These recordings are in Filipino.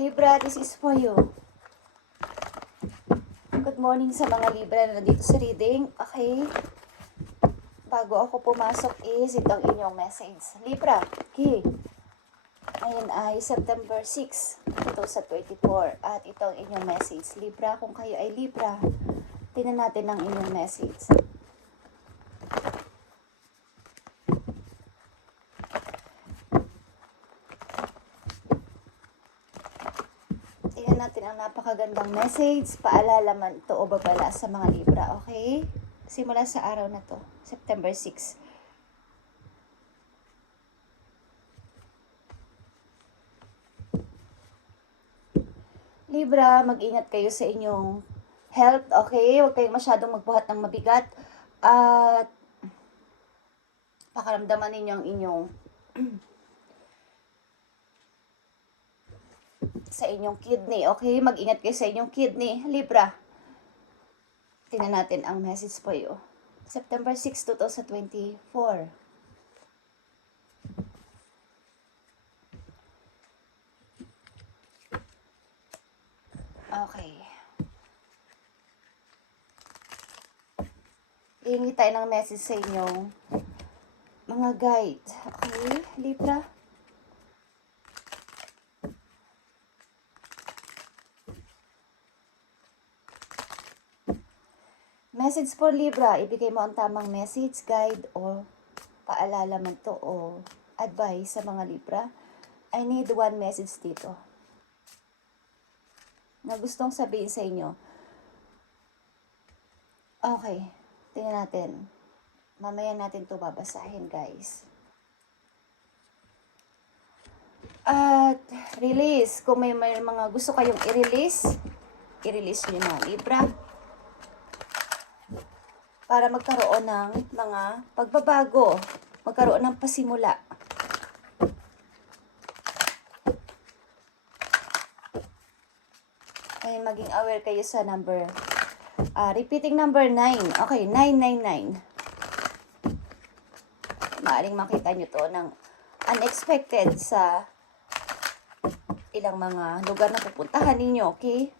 Libra, this is for you. Good morning sa mga Libra na nandito sa reading. Okay. Bago ako pumasok is itong inyong message. Libra, okay. Ngayon ay September 6, 2024. At itong inyong message. Libra, kung kayo ay Libra, tingnan natin ang inyong message. Tingnan natin ang napakagandang message. Paalala man ito o babala sa mga Libra, okay? Simula sa araw na to, September 6. Libra, mag-ingat kayo sa inyong health, okay? Huwag kayong masyadong magbuhat ng mabigat. At pakaramdaman ninyo ang inyong sa inyong kidney, okay? Mag-ingat kayo sa inyong kidney, Libra. Tingnan natin ang message po you. September 6, 2024. Okay. Hihingi tayo ng message sa inyong mga guide. Okay, Libra? Message for Libra, ibigay mo ang tamang message, guide, o paalala man to, o advice sa mga Libra. I need one message dito na gustong sabihin sa inyo. Okay, tingnan natin. Mamaya natin to babasahin, guys. At release, kung may mga gusto kayong i-release nyo na, Libra. Para magkaroon ng mga pagbabago, magkaroon ng pasimula. Ay, maging aware kayo sa number, repeating number 9. Okay, 999. Maaring makita nyo to ng unexpected sa ilang mga lugar na pupuntahan ninyo, okay?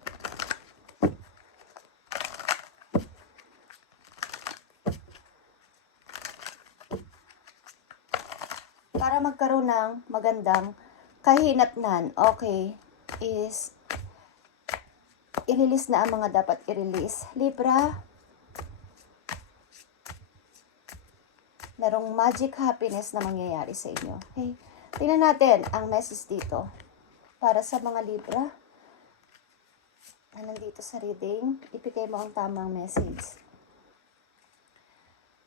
Para magkaroon ng magandang kahinatnan, okay, is i-release na ang mga dapat i-release. Libra, merong magic happiness na mangyayari sa inyo. Okay? Tingnan natin ang message dito para sa mga Libra na nandito sa reading. Ibigay mo ang tamang message.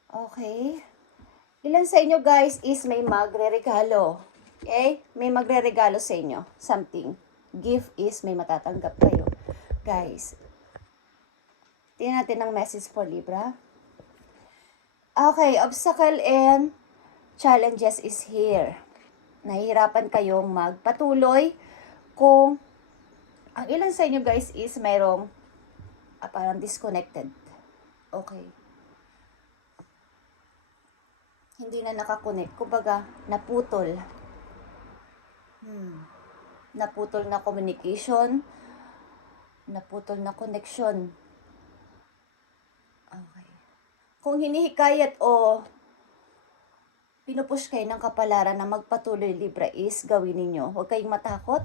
Okay? Ilan sa inyo, guys, is may magre-regalo. Okay? May magre-regalo sa inyo. Something. Gift is may matatanggap kayo. Guys, tingnan natin ang message for Libra. Okay, obstacle and challenges is here. Nahihirapan kayong magpatuloy kung ang ilan sa inyo, guys, is mayroong parang disconnected. Okay. Hindi na nakakonect. Kumbaga, naputol. Naputol na communication. Naputol na connection. Okay. Kung hinihikayat o pinupush kayo ng kapalaran na magpatuloy, Libra, is gawin ninyo. Huwag kayong matakot.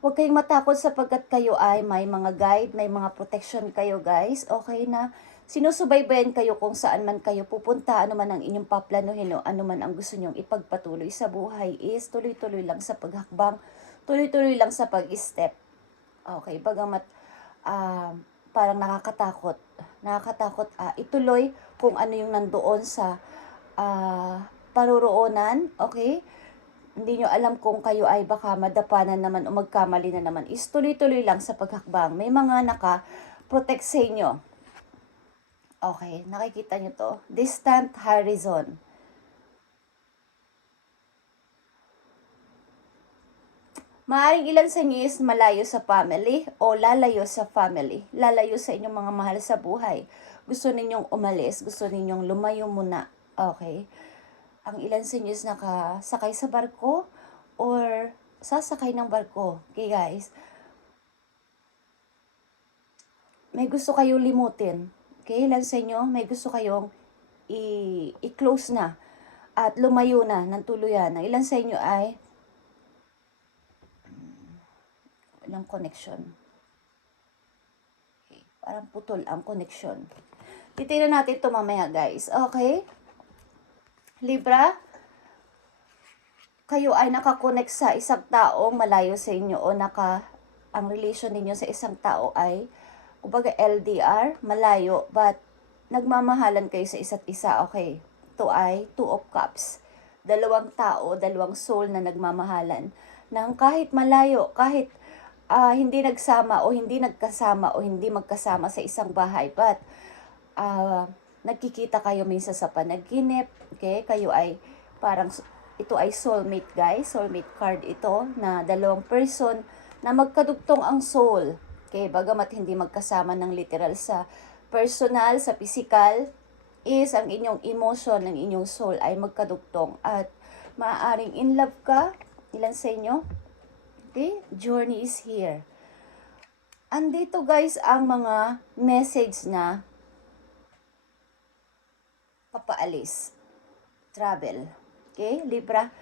Huwag kayong matakot sapagkat kayo ay may mga guide, may mga protection kayo, guys. Okay na sinusubaybayan kayo kung saan man kayo pupunta, ano man ang inyong paplanuhin o ano man ang gusto nyong ipagpatuloy sa buhay is tuloy-tuloy lang sa paghakbang, tuloy-tuloy lang sa pag-step. Okay, bagamat parang nakakatakot ituloy kung ano yung nandoon sa paruroonan, okay? Hindi nyo alam kung kayo ay baka madapanan naman o magkamali na naman is tuloy-tuloy lang sa paghakbang. May mga naka-protect sa inyo. Okay, nakikita nyo to. Distant horizon. Maaaring ilan sa inyo is malayo sa family o lalayo sa family. Lalayo sa inyong mga mahal sa buhay. Gusto ninyong umalis, gusto ninyong lumayo muna. Okay. Ang ilan sa inyo is nakasakay sa barko or sasakay ng barko. Okay, guys. may gusto kayong limutin. Okay, ilan sa inyo, may gusto kayong i-close na at lumayo na ng tuluyan. Ang ilan sa inyo ay walang connection. Okay, parang putol ang connection. Titignan natin ito mamaya, guys. Okay? Libra, kayo ay nakakonect sa isang taong malayo sa inyo o ang relation ninyo sa isang tao ay kumbaga LDR, malayo, but nagmamahalan kayo sa isa't isa. Okay, ito ay Two of Cups. Dalawang tao, dalawang soul na nagmamahalan. Nang kahit malayo, kahit hindi nagsama o hindi nagkasama o hindi magkasama sa isang bahay, but nagkikita kayo minsan sa panaginip. Okay, kayo ay parang, ito ay soulmate, guys. Soulmate card ito na dalawang person na magkadugtong ang soul. Okay, bagamat hindi magkasama ng literal sa personal, sa physical, is ang inyong emotion, ng inyong soul ay magkadugtong. At maaaring in love ka, ilan sa inyo? Okay, journey is here. Andito, guys, ang mga message na papaalis. Travel. Okay, Libra,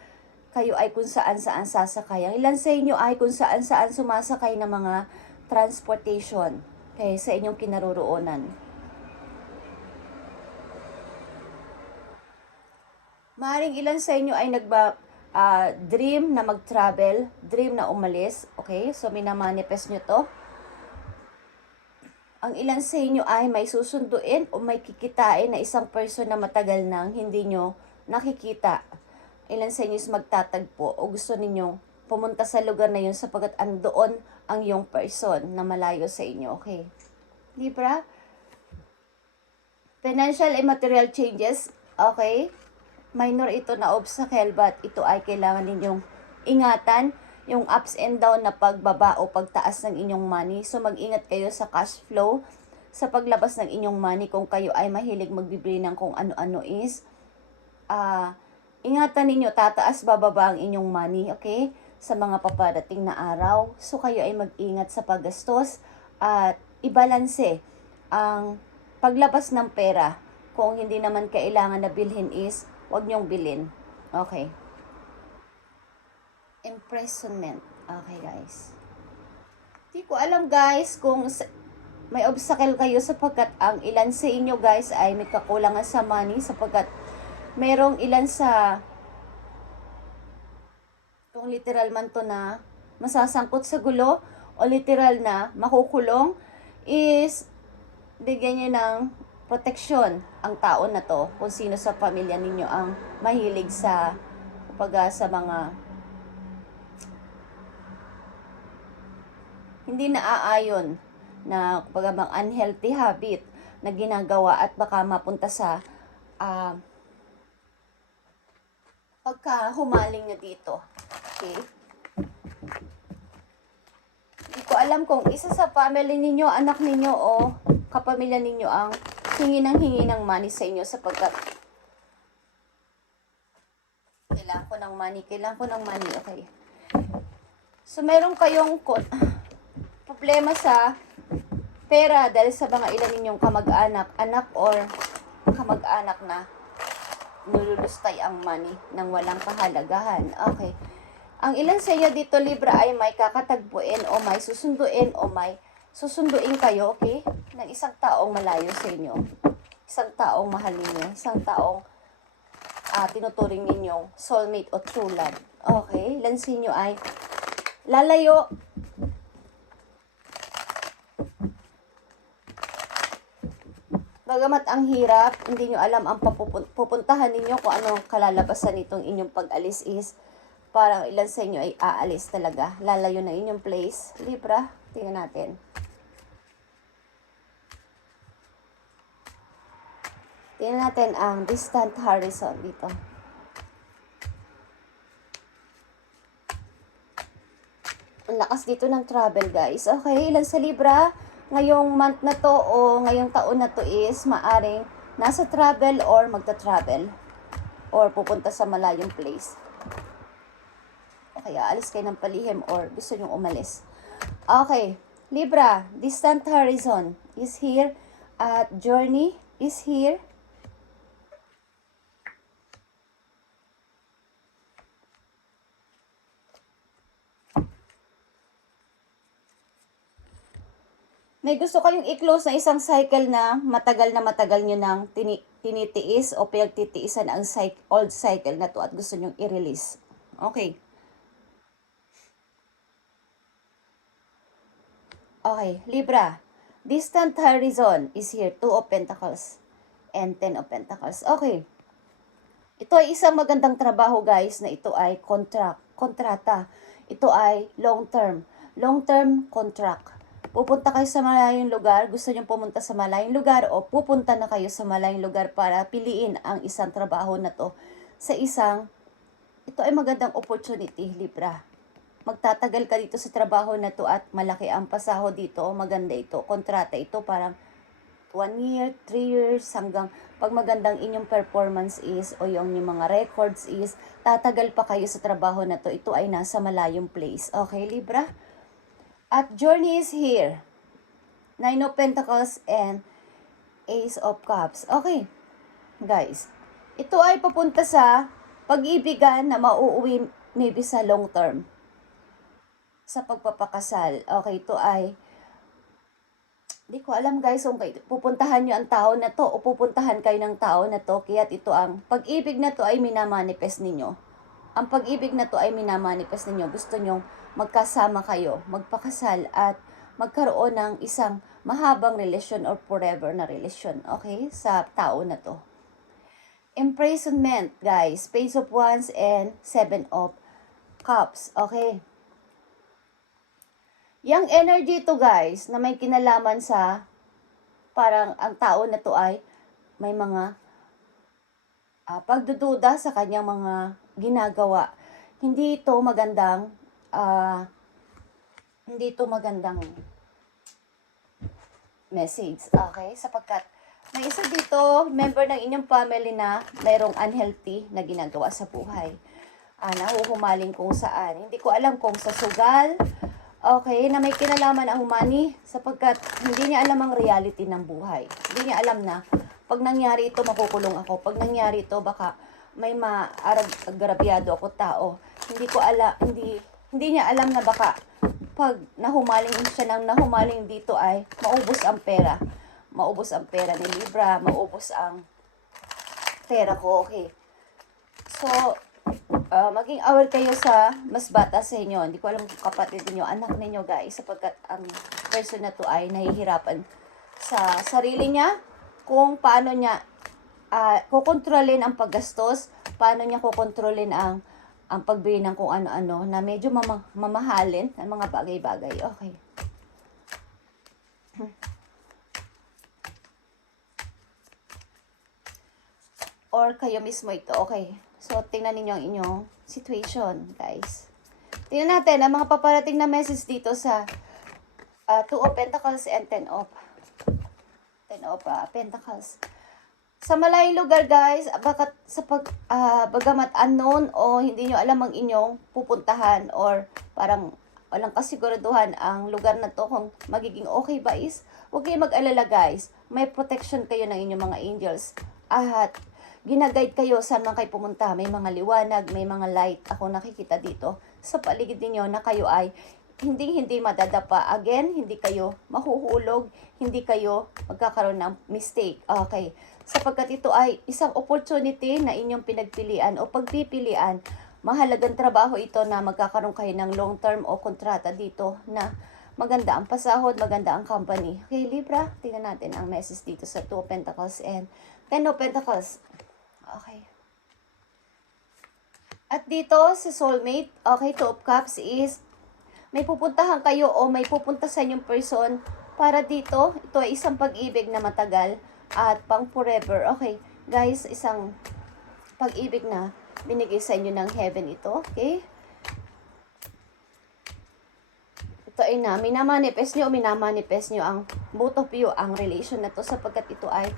kayo ay kung saan-saan sasakay. Ang ilan sa inyo ay kung saan-saan sumasakay ng mga transportation okay, sa inyong kinaroroonan. Maaaring ilan sa inyo ay dream na mag-travel, dream na umalis. Okay, so minamanifest nyo to. Ang ilan sa inyo ay may susunduin o may kikitain na isang person na matagal nang hindi nyo nakikita. Ilan sa inyo is magtatagpo o gusto ninyong pumunta sa lugar na yun sapagkat andoon ang yung person na malayo sa inyo. Okay. Libra? Financial and material changes. Okay. Minor ito na obstacle but ito ay kailangan ninyong ingatan. Yung ups and down na pagbaba o pagtaas ng inyong money. So mag-ingat kayo sa cash flow. Sa paglabas ng inyong money kung kayo ay mahilig magbibili ng kung ano-ano is. Ingatan ninyo, tataas bababa ang inyong money, okay? Sa mga paparating na araw. So kayo ay mag-ingat sa paggastos at ibalanse ang paglabas ng pera. Kung hindi naman kailangan na bilhin is, huwag nyong bilhin. Okay. Imprisonment. Okay, guys. Di ko alam, guys, kung may obstacle kayo sapagkat ang ilan sa inyo, guys, ay may kakulangan sa money sapagkat merong ilan sa, kung literal man to na masasangkot sa gulo o literal na makukulong, is bigyan nyo ng proteksyon ang tao na to kung sino sa pamilya ninyo ang mahilig sa sa mga hindi naaayon na mga unhealthy habit na ginagawa at baka mapunta sa pagkahumaling na dito. Okay? Hindi ko alam kung isa sa family ninyo, anak ninyo o kapamilya ninyo ang hingi ng money sa inyo sapagkat kailangan ko ng money, okay. So meron kayong problema sa pera dahil sa mga ilan ninyong kamag-anak, anak or kamag-anak na nilulustay ang money nang walang kahalagahan. Okay. Ang ilan sa inyo dito, Libra, ay may kakatagpuin o may susunduin o may susunduin kayo, okay? Ng isang taong malayo sa inyo. Isang taong mahal ninyo. Isang taong tinuturing ninyong soulmate o true love. Okay. Ilan sa inyo ay lalayo. Bagamat ang hirap, hindi nyo alam ang pupuntahan ninyo kung ano ang kalalabasan nitong inyong pag-alis is parang ilan sa inyo ay aalis talaga. Lalayo na inyong place. Libra, tingnan natin. Tingnan natin ang distant horizon dito. Ang lakas dito ng travel, guys. Okay, ilan sa Libra? Ngayong month na to o ngayong taon na to is maaring nasa travel or magta-travel or pupunta sa malayong place. O kaya alis kayo ng palihim or gusto nyong umalis. Okay, Libra, distant horizon is here at journey is here. May gusto kayong i-close na isang cycle na matagal nyo nang tinitiis o pinagtitiisan ang old cycle na to at gusto nyong i-release. Okay. Okay, Libra. Distant horizon is here. 2 of Pentacles and 10 of Pentacles. Okay. Ito ay isang magandang trabaho, guys, na ito ay kontrata. Ito ay long-term contract. Pupunta kayo sa malayong lugar, gusto nyo pumunta sa malayong lugar o pupunta na kayo sa malayong lugar para piliin ang isang trabaho na to ito ay magandang opportunity, Libra. Magtatagal ka dito sa trabaho na to at malaki ang pasahod dito, maganda ito, kontrata ito, parang 1 year, 3 years, hanggang pag magandang inyong performance is o yung mga records is, tatagal pa kayo sa trabaho na to, ito ay nasa malayong place. Okay, Libra? At journey is here. 9 of Pentacles and Ace of Cups. Okay, guys, ito ay papunta sa pag-ibigan na mauuwi maybe sa long term. Sa pagpapakasal. Okay, ito ay di ko alam, guys, kung pupuntahan nyo ang tao na to o pupuntahan kayo ng tao na to, kaya ito ang pag-ibig na to ay minamanifest ninyo. Ang pag-ibig na to ay minamanifest ninyo. Gusto nyo magkasama kayo, magpakasal at magkaroon ng isang mahabang relasyon or forever na relasyon, okay, sa tao na to. Imprisonment, guys, Page of Wands and 7 of Cups, okay. Yang energy to, guys, na may kinalaman sa parang ang tao na to ay may mga pagdududa sa kanyang mga ginagawa. Hindi ito magandang message, okay? Sapagkat may isa dito, member ng inyong family na mayroong unhealthy na ginagawa sa buhay. Nahuhumaling kung saan. Hindi ko alam kung sa sugal, okay, na may kinalaman ang humani sapagkat hindi niya alam ang reality ng buhay. Hindi niya alam na pag nangyari ito, makukulong ako. Pag nangyari ito, baka may maaragrabyado ako tao. Hindi niya alam na baka pag nahumaling siya ng nahumaling dito ay maubos ang pera. Maubos ang pera ni Libra, maubos ang pera ko, okay. So, maging aware kayo sa mas bata sa inyo. Hindi ko alam kung kapatid niyo, anak ninyo, guys, sapagkat ang person na to ay nahihirapan sa sarili niya, kung paano niya kukontrolin ang paggastos, paano niya kukontrolin ang pagbili ng kung ano-ano na medyo mamahalin ng mga bagay-bagay. Okay. Or kayo mismo ito. Okay. So, tingnan ninyo ang inyong situation, guys. Tingnan natin ang mga paparating na message dito sa 2 of Pentacles and 10 of Pentacles. Sa malayong lugar, guys, bagamat unknown o hindi nyo alam ang inyong pupuntahan or parang walang kasiguraduhan ang lugar na to kung magiging okay ba is, huwag kayong mag-alala, guys. May protection kayo ng inyong mga angels. At ginaguide kayo saan man kayo pumunta. May mga liwanag, may mga light ako nakikita dito sa paligid niyo na kayo ay hindi madadapa. Again, hindi kayo mahuhulog, hindi kayo magkakaroon ng mistake. Okay. Sapagkat ito ay isang opportunity na inyong pinagpilian o pagpipilian. Mahalagang trabaho ito na magkakaroon kayo ng long-term o kontrata dito na maganda ang pasahod, maganda ang company. Okay, Libra, tingnan natin ang message dito sa 2 of Pentacles and 10 of Pentacles. Okay. At dito, sa soulmate, okay, 2 of Cups is may pupuntahan kayo o may pupunta sa inyong person para dito. Ito ay isang pag-ibig na matagal at pang forever. Okay, guys, isang pag-ibig na binigay sa inyo ng heaven ito. Okay? Ito ay minamanifest nyo ang both of you, ang relation na to sapagkat ito ay,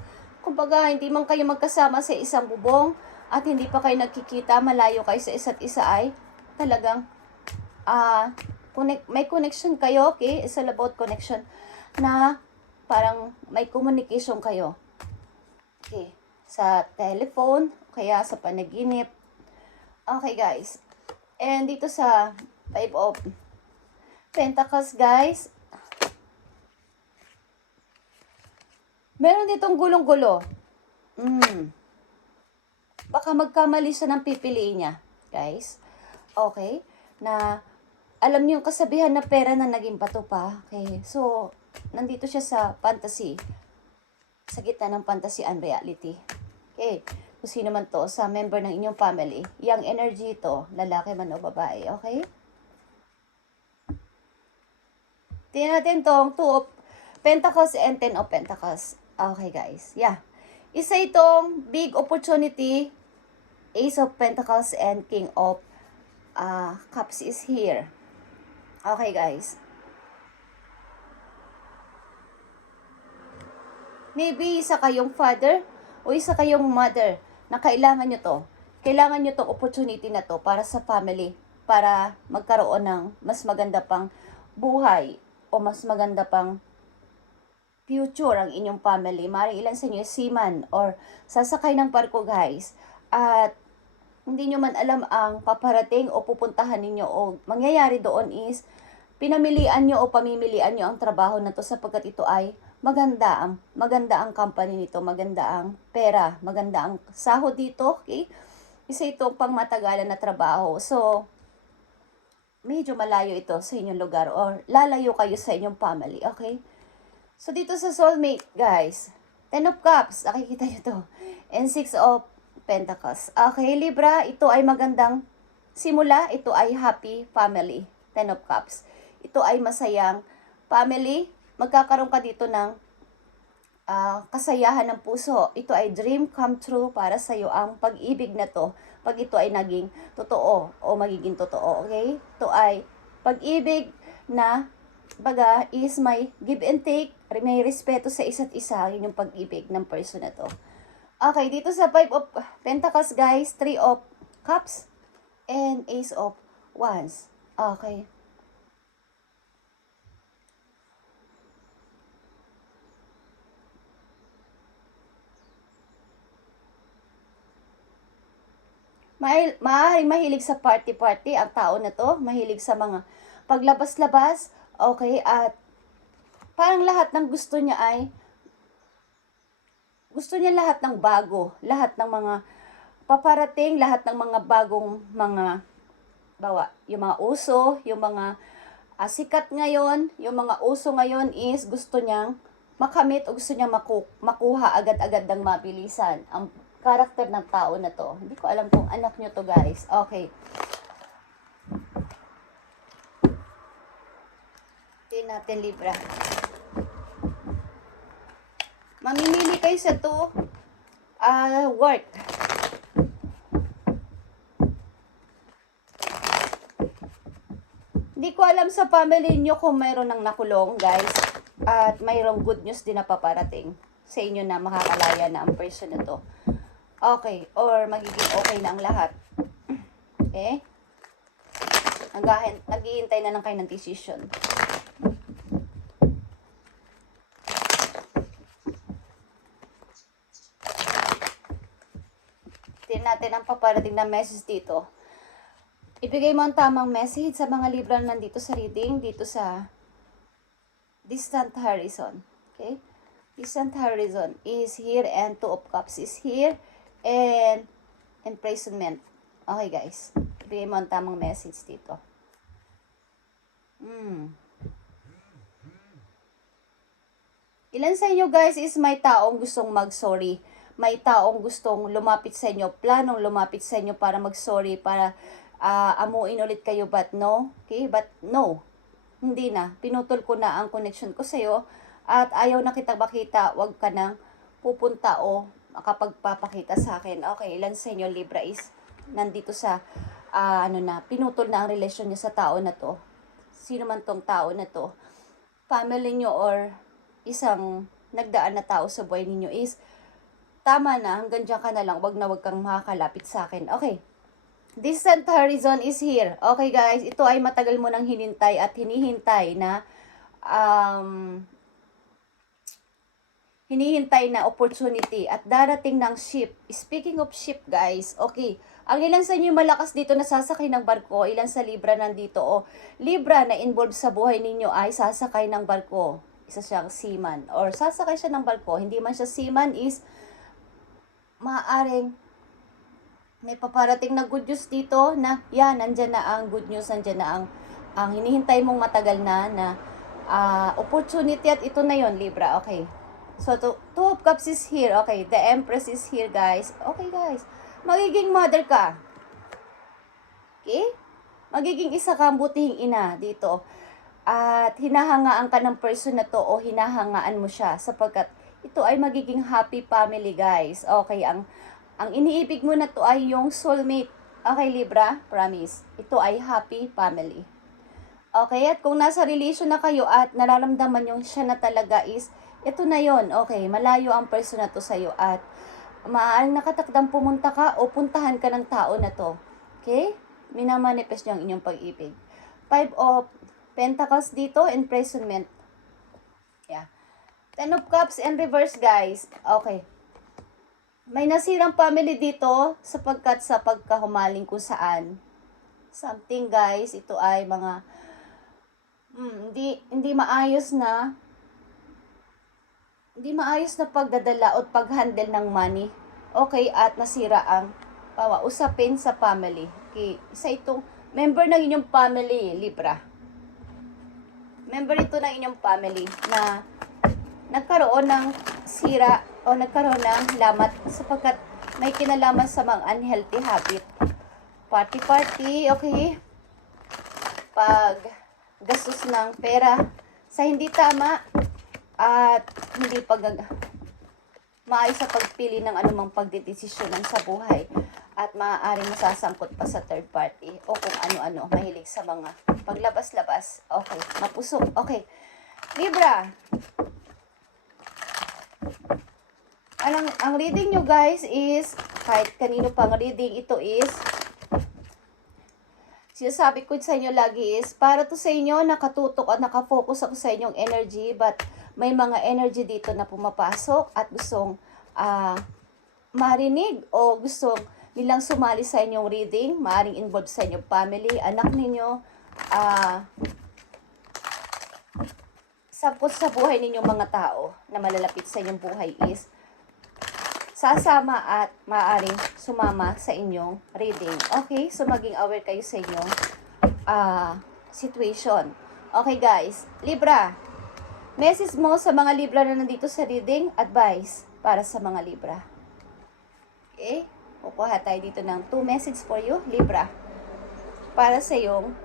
kumbaga, hindi man kayo magkasama sa isang bubong at hindi pa kayo nagkikita, malayo kayo sa isa't isa ay talagang may connection kayo, okay? It's all about connection na parang may communication kayo. Okay, sa telephone, kaya sa panaginip. Okay, guys. And dito sa Five of Pentacles, guys, meron ditong gulong-gulo. Baka magkamali siya ng pipiliin niya, guys. Okay? Na alam niyo yung kasabihan na pera na naging bato pa. Okay? So, nandito siya sa fantasy. Sa gitna ng fantasy and reality. Okay? Kung sino man to, sa member ng inyong family, yung energy to, lalaki man o babae. Okay? Tingnan natin tong 2 of Pentacles and 10 of Pentacles. Okay, guys. Yeah. Isa itong big opportunity. Ace of Pentacles and King of Cups is here. Okay, guys. Maybe isa kayong father o isa kayong mother na kailangan nyo to. Kailangan nyo tong opportunity na to para sa family. Para magkaroon ng mas maganda pang buhay o mas maganda pang future ang inyong family. Maaaring ilan sa inyo seaman or sasakay ng barko, guys. At hindi nyo man alam ang paparating o pupuntahan ninyo o mangyayari doon is pinamilian nyo o pamimilian nyo ang trabaho na to sapagkat ito ay maganda ang company nito, maganda ang pera, maganda ang sahod dito, okay? Isa itong pangmatagalan na trabaho. So, medyo malayo ito sa inyong lugar or lalayo kayo sa inyong family, okay? So, dito sa soulmate, guys, 10 of Cups, nakikita nyo to, and 6 of Pentacles. Okay, Libra, ito ay magandang simula. Ito ay happy family. 10 of Cups. Ito ay masayang family. Magkakaroon ka dito ng kasayahan ng puso. Ito ay dream come true para sa iyo ang pag-ibig na to. Pag ito ay naging totoo o magiging totoo. Okay? Ito ay pag-ibig na baga is may give and take. May respeto sa isa't isa. Yun yung pag-ibig ng person na to. Okay, dito sa 5 of Pentacles, guys, 3 of Cups, and Ace of Wands. Okay. Maaaring mahilig sa party-party ang tao na to. Mahilig sa mga paglabas-labas. Okay, at parang lahat ng gusto niya ay lahat ng bago, lahat ng mga paparating, lahat ng mga bagong mga yung mga uso, yung mga sikat ngayon, yung mga uso ngayon is gusto niyang makamit o gusto niyang makuha agad-agad ng mabilisan. Ang karakter ng tao na to. Hindi ko alam kung anak nyo to, guys. Okay. Tingnan natin, Libra. Mamimili kayo sa to work. Hindi ko alam sa family nyo kung mayroon ng nakulong, guys. At mayroong good news din na paparating sa inyo na makakalaya na ang person na to. Okay. Or magiging okay na ang lahat. Okay? Naghihintay na lang kayo ng decision. Natin ang paparating na message dito. Ibigay mo ang tamang message sa mga Libra na nandito sa reading, dito sa distant horizon. Okay? Distant horizon is here and 2 of Cups is here and imprisonment. Okay, guys. Ibigay mo ang tamang message dito. Ilan sa inyo, guys, is may taong gustong mag-sorry? May taong gustong lumapit sa inyo, planong lumapit sa inyo para mag-sorry, para amuin ulit kayo, but no. Okay? But no. Hindi na. Pinutol ko na ang connection ko sa iyo at ayaw na kita makita, wag ka nang pupunta o makapagpapakita sa akin. Okay, ilan sa inyo, Libra, is nandito sa pinutol na ang relasyon niya sa tao na to. Sino man tong tao na to. Family nyo or isang nagdaan na tao sa buhay ninyo is tama na, hanggang dyan ka na lang, wag kang makakalapit sa akin. Okay. Distant horizon is here. Okay guys, ito ay matagal mo nang hinintay at hinihintay na um, opportunity at darating ng ship. Speaking of ship guys, okay. Ang ilan sa inyo malakas dito na sasakay ng barko, ilan sa Libra nandito o Libra na involved sa buhay ninyo ay sasakay ng barko. Isa siyang seaman or sasakay siya ng barko. Hindi man siya seaman is maaaring may paparating na good news dito na yan, nandyan na ang good news, nandyan na ang hinihintay mong matagal na opportunity at ito na yon Libra, okay. So, two of cups is here, okay. The Empress is here, guys. Okay, guys. Magiging mother ka. Okay? Magiging isa kang butihing ina dito. At hinahangaan ka ng person na to o hinahangaan mo siya sapagkat ito ay magiging happy family, guys. Okay, ang iniibig mo na to ay yung soulmate. Okay, Libra? Promise. Ito ay happy family. Okay, at kung nasa relation na kayo at nararamdaman yung siya na talaga is, ito na yon. Okay, malayo ang person na to sa'yo at maaaring nakatakdang pumunta ka o puntahan ka ng tao na to. Okay? Minamanifest nyo ang inyong pag-ibig. 5 of Pentacles dito, imprisonment. Yeah. 10 of Cups and reverse, guys. Okay. May nasirang family dito sapagkat sa pagkahumaling kung saan. Something guys, ito ay mga hindi maayos na pagdadala o paghandle ng money. Okay, at nasira ang usapin sa family. Okay, isa itong member ng inyong family, Libra. Member ito ng inyong family na nagkaroon ng sira o nagkaroon ng lamat sapagkat may kinalaman sa mga unhealthy habit. Party, okay? Pag gastos ng pera sa hindi tama at hindi maayos sa pagpili ng anumang pagdedesisyonan sa buhay at maaaring masasangkot pa sa third party o kung ano-ano, mahilig sa mga paglabas-labas. Okay, mapusok. Okay. Libra, ang reading nyo guys is, kahit kanino pang reading, ito is, sinasabi ko sa inyo lagi is, para to sa inyo, nakatutok at nakafocus ako sa inyong energy, but may mga energy dito na pumapasok at gustong marinig o gustong nilang sumali sa inyong reading, maaring involved sa inyong family, anak ninyo, sangkot sa buhay ninyong mga tao na malalapit sa inyong buhay is, sasama at maaaring sumama sa inyong reading. Okay? So, maging aware kayo sa inyong situation. Okay, guys. Libra, message mo sa mga Libra na nandito sa reading, advice para sa mga Libra. Okay? Kukuha tayo dito ng 2 message for you, Libra. Para sa iyong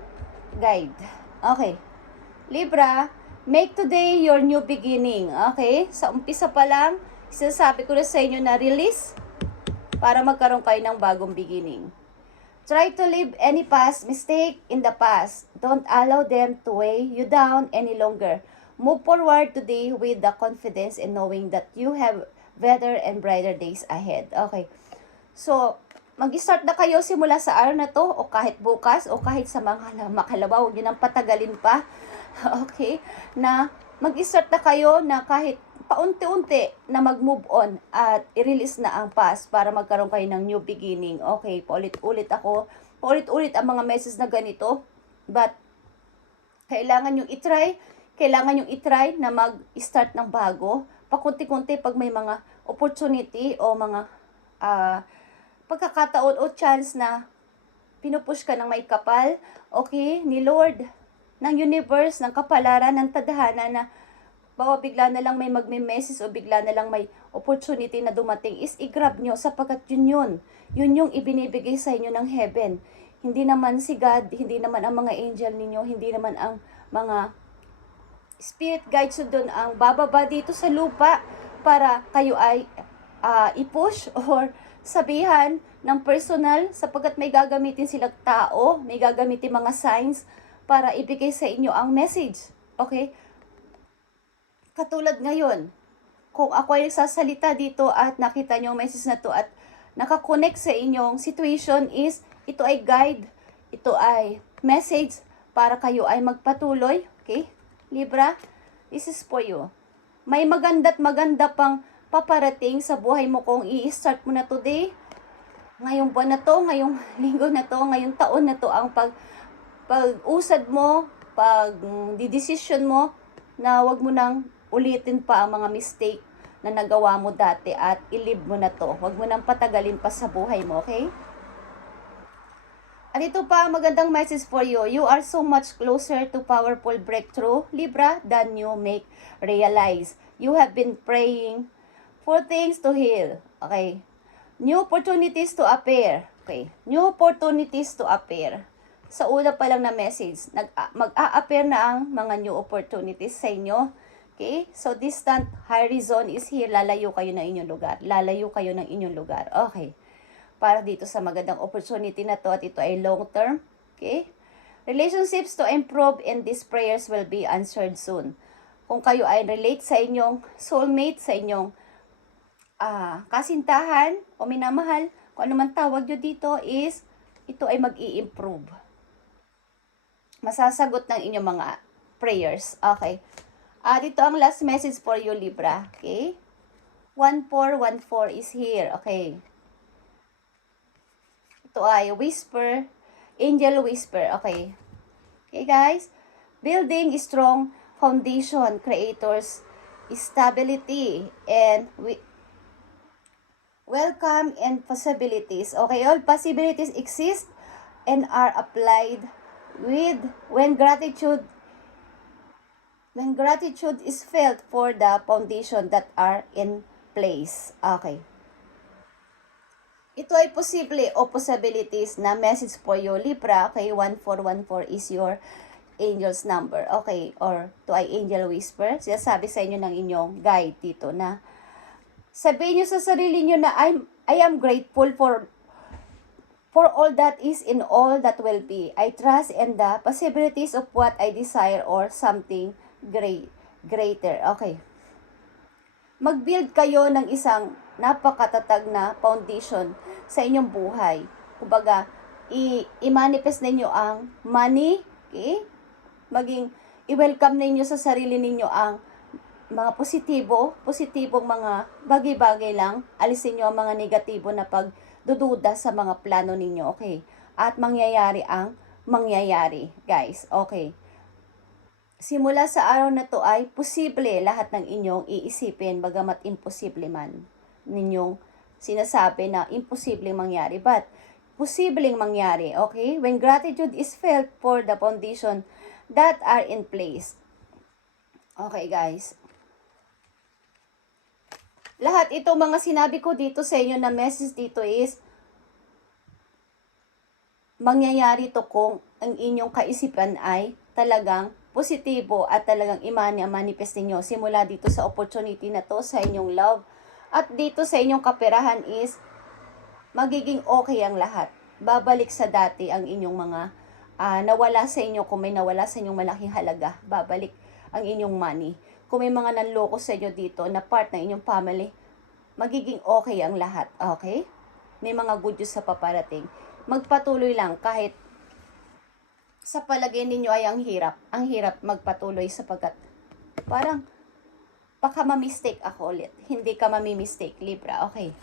guide. Okay. Libra, make today your new beginning. Okay? Sa umpisa pa lang, sinasabi ko na sa inyo na release para magkaroon kayo ng bagong beginning. Try to leave any past mistake in the past. Don't allow them to weigh you down any longer. Move forward today with the confidence in knowing that you have better and brighter days ahead. Okay. So, mag-start na kayo simula sa araw na to o kahit bukas o kahit sa mga makalawa. Huwag nyo nang patagalin pa. Okay? Na mag-start na kayo na kahit paunti-unti na mag-move on at i-release na ang past para magkaroon kayo ng new beginning. Okay, paulit-ulit ang mga message na ganito. But, kailangan yung i-try na mag-start ng bago. Pakunti-kunti pag may mga opportunity o mga pagkakataon o chance na pinupush ka ng may kapal, okay, ni Lord, ng universe, ng kapalaran, ng tadhana na bigla na lang may magme-message o bigla na lang may opportunity na dumating is i-grab nyo sapagkat yun yung ibinibigay sa inyo ng heaven. Hindi naman si God, hindi naman ang mga angel ninyo, hindi naman ang mga spirit guides doon ang bababa dito sa lupa para kayo ay i-push or sabihan ng personal sapagkat may gagamitin silang tao, may gagamitin mga signs para ibigay sa inyo ang message. Okay? Katulad ngayon, kung ako ay nagsasalita dito at nakita nyo ang message na to at nakakonect sa inyong situation is, Ito ay guide, ito ay message para kayo ay magpatuloy. Okay? Libra, this is for you. May maganda't maganda pang paparating sa buhay mo kung i-start mo na today. Ngayong buwan na to, ngayong linggo na to, ngayong taon na to, ang pag-usad mo, pag-decision mo, na wag mo nang ulitin pa ang mga mistake na nagawa mo dati at i-leave mo na to. Wag mo nang patagalin pa sa buhay mo, okay? At ito pa, magandang message for you. You are so much closer to powerful breakthrough, Libra, than you make realize. You have been praying for things to heal. Okay? New opportunities to appear. Okay? New opportunities to appear. Sa una pa lang na message, mag-a-appear na ang mga new opportunities sa inyo. Okay? So, distant horizon is here. Lalayo kayo ng inyong lugar. Lalayo kayo ng inyong lugar. Okay. Para dito sa magandang opportunity na to at ito ay long term. Okay? Relationships to improve and these prayers will be answered soon. Kung kayo ay relate sa inyong soulmate, sa inyong kasintahan o minamahal, kung ano man tawag nyo dito is, ito ay mag-i-improve. Masasagot ng inyong mga prayers. Okay. Dito ang last message for you, Libra. Okay? 1414 is here. Okay. Ito ay whisper, angel whisper. Okay. Okay, guys? Building strong foundation, creators stability, and welcome and possibilities. Okay, all possibilities exist and are applied when gratitude is felt for the foundation that are in place. Okay. Ito ay posible o possibilities na message for you, Libra. Okay, 1414 is your angel's number. Okay, or to ay angel whisper. Sinasabi sa inyo ng inyong guide dito na sabihin nyo sa sarili nyo na I am grateful for all that is in all that will be. I trust in the possibilities of what I desire or something greater. Okay. Mag-build kayo ng isang napakatatag na foundation sa inyong buhay. Kumbaga, i-manifest ninyo ang money, okay? I-welcome ninyo sa sarili ninyo ang mga positibong mga bagay-bagay lang. Alisin nyo ang mga negatibo na pagdududa sa mga plano ninyo, okay? At mangyayari ang mangyayari, guys, okay? Simula sa araw na to ay posible lahat ng inyong iisipin, bagamat imposible man ninyong sinasabi na imposibleng mangyari. But, posibleng mangyari, okay? When gratitude is felt for the foundation that are in place. Okay, guys. Lahat itong mga sinabi ko dito sa inyo na message dito is mangyayari to kung ang inyong kaisipan ay talagang positibo at talagang manifest ninyo simula dito sa opportunity na to, sa inyong love. At dito sa inyong kaperahan is magiging okay ang lahat. Babalik sa dati ang inyong mga nawala sa inyo. Kung may nawala sa inyong malaking halaga, babalik ang inyong money. Kung may mga nanloko sa inyo dito na part ng inyong family, magiging okay ang lahat. Okay? May mga good news sa paparating. Magpatuloy lang kahit sa palagay ninyo ay ang hirap. Ang hirap magpatuloy sapagkat parang baka ma-mistake ako ulit. Hindi ka mami-mistake, Libra. Okay.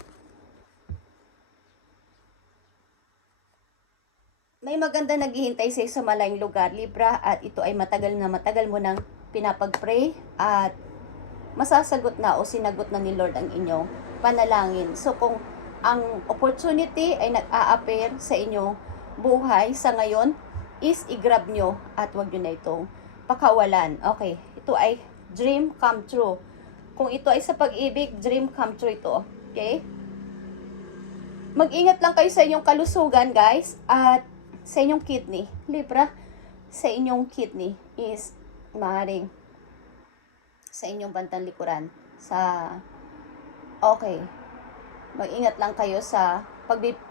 May maganda naghihintay sa malayong lugar, Libra, at ito ay matagal mo nang pinapag-pray at masasagot na o sinagot na ni Lord ang inyong panalangin. So kung ang opportunity ay nag-a-appear sa inyong buhay sa ngayon, is i-grab nyo at wag nyo na itong pakawalan. Okay, ito ay dream come true. Kung ito ay sa pag-ibig, dream come true ito. Okay? Mag-ingat lang kayo sa inyong kalusugan, guys, at sa inyong kidney. Libra, sa inyong kidney is maaaring sa inyong bantang likuran. Okay. Mag-ingat lang kayo sa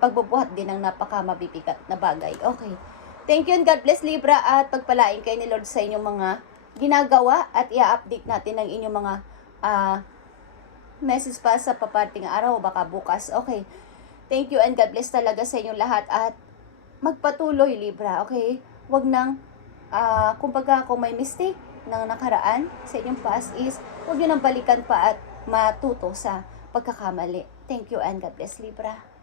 pagbubuhat din ng napaka-mabibigat na bagay. Okay. Thank you and God bless, Libra, at pagpalain kayo ni Lord sa inyong mga ginagawa at i-update natin ang inyong mga message pa sa paparating araw, baka bukas. Okay. Thank you and God bless talaga sa inyong lahat at magpatuloy, Libra, okay? Wag nang, kumbaga kung may mistake ng nakaraan sa inyong past is, wag nyo nang balikan pa at matuto sa pagkakamali. Thank you and God bless, Libra.